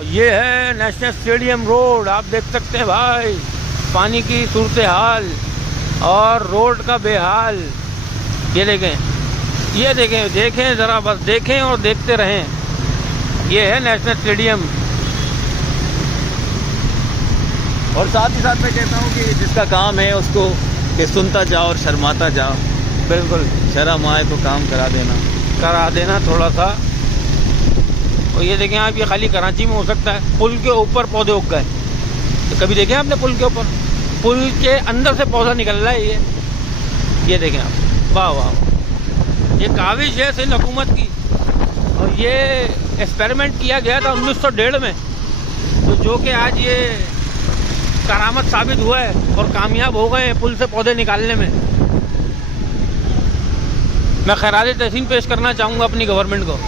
और ये है नेशनल स्टेडियम रोड। आप देख सकते हैं भाई पानी की सूरत हाल और रोड का बेहाल। ये देखें देखें ज़रा, बस देखें और देखते रहें। ये है नेशनल स्टेडियम। और साथ ही साथ मैं कहता हूँ कि जिसका काम है उसको कि सुनता जाओ और शर्माता जाओ। बिल्कुल, शर्म आए तो काम करा देना थोड़ा सा। और ये देखें आप, ये खाली कराची में हो सकता है। पुल के ऊपर पौधे उग गए। तो कभी देखें आपने पुल के ऊपर? पुल के अंदर से पौधा निकल रहा है। ये देखें आप, वाह वाह। ये काविश है सिंध हुकूमत की। और ये एक्सपेरिमेंट किया गया था 1901 में, तो जो कि आज ये करामत साबित हुआ है और कामयाब हो गए पुल से पौधे निकालने में। मैं खैरात तहसीन पेश करना चाहूँगा अपनी गवर्नमेंट को।